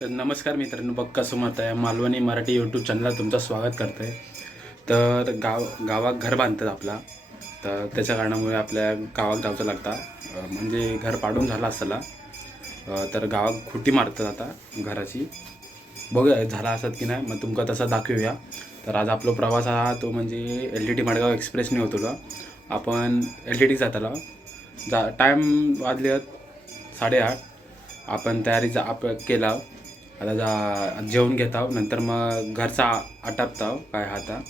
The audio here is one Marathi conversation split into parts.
तर नमस्कार मित्रांनो बक्का सुमत आहे. मालवणी मराठी यूट्यूब चॅनलला तुमचं स्वागत करतो आहे तर गाव गावात घर बांधतात आपला. तर त्याच्या कारणामुळे आपल्या गावात जावचं लागतं. म्हणजे घर पाडून झाला असला तर गावात खुटी मारतात आता घराची. बघूया झाला असत की नाही मग तुमका तसा दाखवूया. तर आज आपला प्रवास हा तो म्हणजे एल टी टी मडगाव एक्सप्रेसने होतो आपण एल टी टी जाताला. जा टाईम वाजले साडेआठ. आपण तयारीचा आप केला. आता जा जेवण घेत आहोत नंतर मग घरचा आटापत आहो काय हाता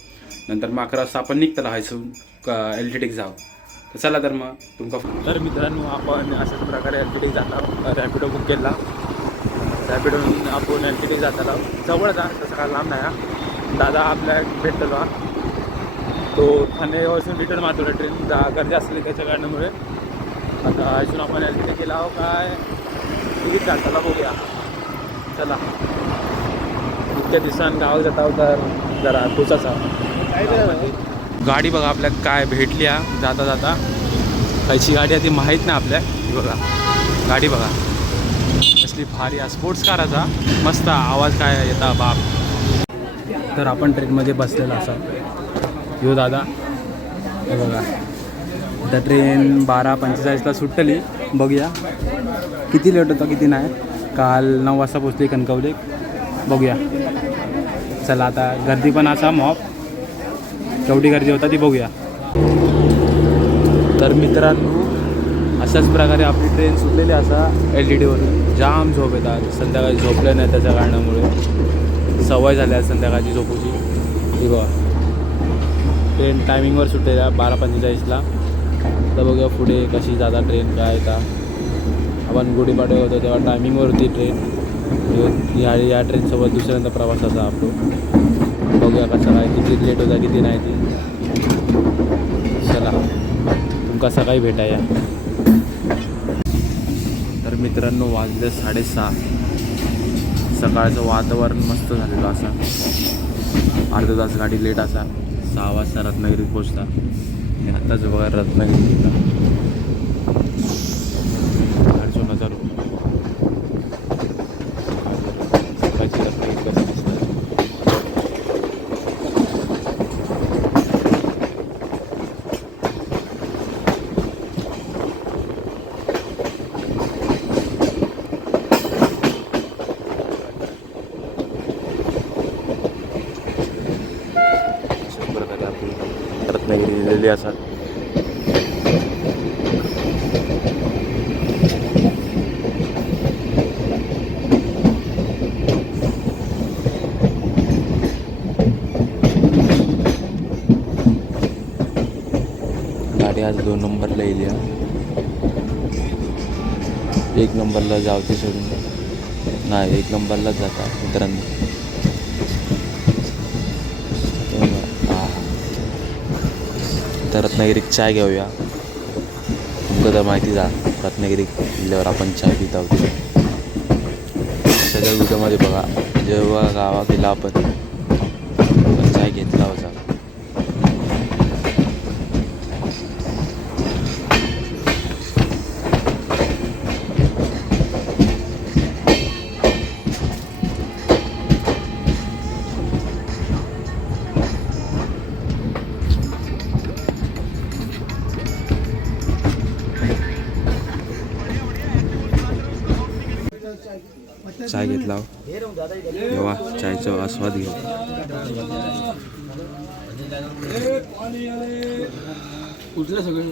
नंतर मग अकरा वाजता आपण निघताला हायसून एल टी टीक जाऊ. तर चला तर मग तुमका तर मित्रांनो आपण अशाच प्रकारे एल टी टीक जाता रॅपिडो बुक केला. रॅपिडोन आपण एल टी टीक जाताला जवळ जा तसं काय लांब नाही हा. दादा आपल्या भेटतो तो ठाणेपासून रिटर्न मारतो ट्रेन जा गर्दी असली त्याच्या कारणामुळे. आता अजून आपण एल टी टी केला आहो काय? तिकीट काढताला बघूया. चला. इतक्या दिवसान गावात जाता तर जरा खुशाचा गाडी बघा आपल्या काय भेटली हा जाता जाता. खायची गाडी आहे ती माहीत नाही आपल्या. ही बघा. गाडी बघा. असली भारी आहे. स्पोर्ट्स असा मस्त आवाज काय येता बाप. तर आपण ट्रेनमध्ये बसलेला असा यो दादा. हे बघा. आता ट्रेन बारा पंचेचाळीसला सुटली. बघूया. किती लेट होतं किती नाही. काल नऊ वाजता पोचली कणकवली. बघूया. चला आता गर्दी पण असा मॉप केवढी गर्दी होता ती बघूया. तर मित्रांनो अशाच प्रकारे आपली ट्रेन सुटलेली असा एल ई डीवरून जाम झोप येतात. संध्याकाळी झोपलं नाही त्याच्या कारणामुळे. सवय झाली आहे संध्याकाळची झोपूची. ही बघा. ट्रेन टायमिंगवर सुटलेल्या बारा पंचेचाळीसला. तर बघूया पुढे कशी जाता ट्रेन काय का आपण गुढीपाडवे होतो तेव्हा टायमिंगवर होती ट्रेन या या ट्रेनसोबत दुसऱ्यांदा प्रवास असा आपलो. बघूया कसा काय किती लेट होता किती नाही ती. चला तुमका सकाळी भेटाया तर मित्रांनो वाजले साडेसहा. सकाळचं वातावरण मस्त झालेलं असा. अर्धा तास गाडी लेट असा. सहा वाजता रत्नागिरीत पोचता आणि आत्ताच बघा रत्नागिरी अडचण हजार सकाळची रत्नागिरी कशी दिसते अशाच प्रकारे आपली रत्नागिरी असा गाडी आज दोन नंबरला येईल एक नंबरला जावते सोडून नाही एक नंबरलाच जाता मित्रांनो. तर रत्नागिरीत चाय घेऊया. तुमका तर माहिती जा रत्नागिरी किल्ल्यावर आपण चाय पित आहोत. सगळ्या व्हिडिओमध्ये बघा जेव्हा गावात गेला आपण चाय घेतला हो. तेव्हा चायचा आस्वाद घेऊ. उठलं सगळं.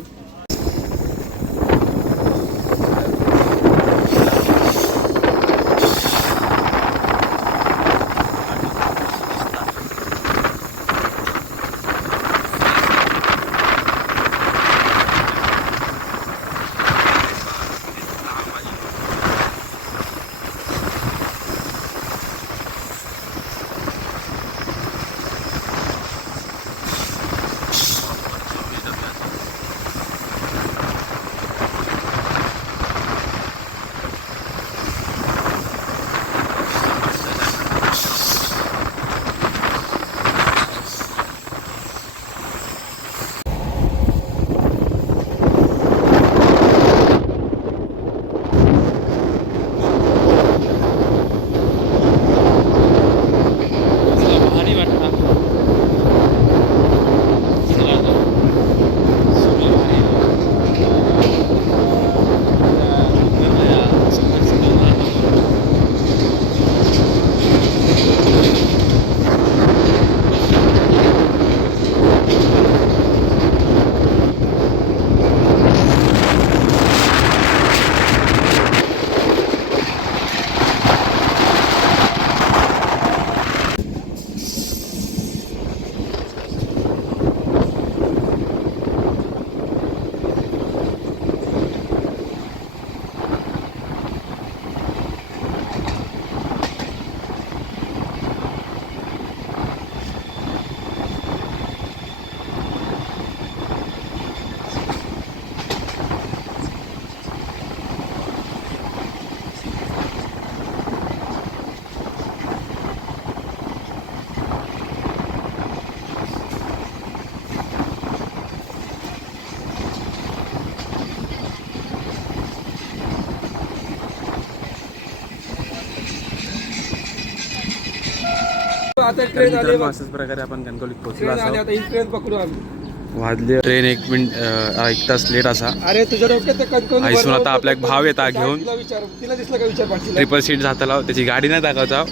आता ट्रेन आली मित्रांनो बघ. अशाच प्रकारे आपण कणकवलीत पोहोचलो ट्रेन आली असो आता ही ट्रेन पकडू आम्ही. वाजले ट्रेन एक मिनिट अं, एक तास लेट असा. अरे तुझ्या डोक्यात ते कणकवली आता आपला एक भाव येता घेऊन. तिला विचार तिला दिसलं का विचार पाठीला ट्रिपल सीट जाताला त्याची गाडी नाही दाखवता.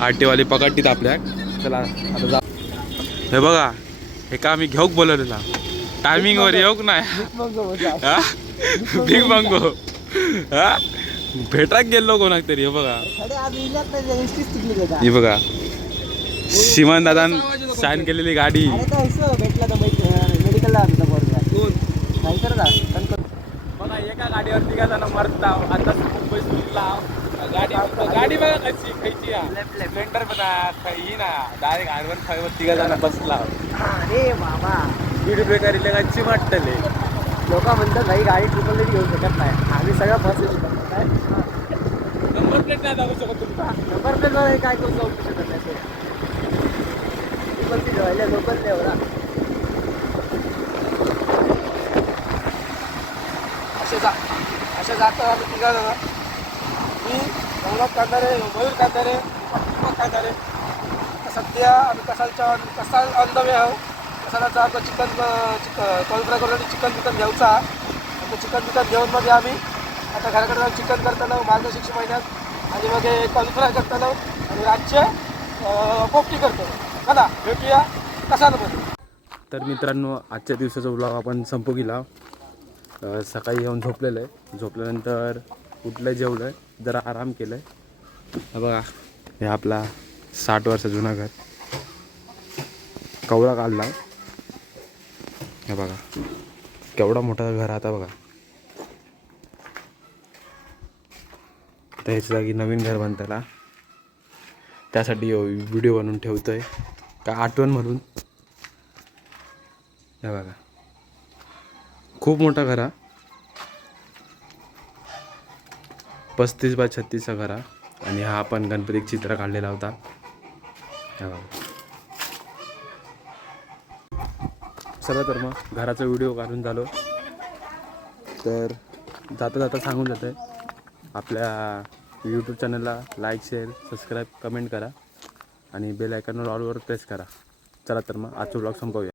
आर वाली पकडतीत आपल्या. चला आता जा. हे बघा हे का आम्ही घेऊक बोलवलेला? टायमिंग वर येऊक नाही. मग जाऊ, जा. हा? बिग हा? भेटाक गेलो कोणाक तरी हे बघा. हे बघा. शिवन दादान साईन केलेली गाडी. दोन बघा एका गाडीवर तिघा जण मरता. आता मुंबई सुटला गाडी गाडी बघा कशी खायची स्प्लेंडर पण ही ना. डायरेक्ट वन फाईव्ह तिघा जण बसला. अरे बाबा. ब्रेकर इले काय चिमटले. लोक म्हणतात भाई गाडी ट्रिपल तरी घेऊ शकत नाही. आम्ही सगळं बस काय नंबर प्लेट नाही दाखवू शकत तुमचा नंबर प्लेट काय करू जाऊ शकत नाही ते ट्रिपल सी ठेवायला असे जा असे जाता आम्ही तिघा जण मी गौरव कांदारे मयूर कांदारे दीपक कांदारे आता सध्या आम्ही कसालच्या कसा ऑन द वे आहो कसालाचं आपलं चिकन कोल्ड फ्राय करून चिकन बिकन घ्यायचा. आता चिकन बिकन घेऊन मग आम्ही आता घराकडे जाऊन चिकन करताना मार्गशीर्ष महिन्यात. आणि मग कोल्ड फ्राय करताना आणि रातचे पोपटी करतो. चला भेटूया. कसालमध्ये तर मित्रांनो आजच्या दिवसाचा ब्लॉग आपण संपू गेला सकाळी येऊन झोपलेलं आहे. झोपल्यानंतर उठलं जेवलं आहे जरा आराम केलं आहे बघा हे आपला साठ वर्ष जुना घर. कवळा काढला. हे बघा केवढा मोठा घर आता बघा. त्याच्या जागी नवीन घर बांधायला त्यासाठी व्हिडिओ बनवून ठेवतो आहे का आठवण म्हणून हे बघा. खूप मोठा घरा. पस्तीस बाय छत्तीसचा घरा. आणि हा आपण गणपती चित्र काढलेला होता. हे बघा. चला तर मग घराचा व्हिडिओ काढून झालो. तर जाता जाता सांगून जातं आहे आपल्या यूट्यूब चॅनलला लाईक शेअर सबस्क्राईब कमेंट करा. आणि बेल आयकॉनवर ऑलवर प्रेस करा. चला तर मग आजचा ब्लॉग संपवूया.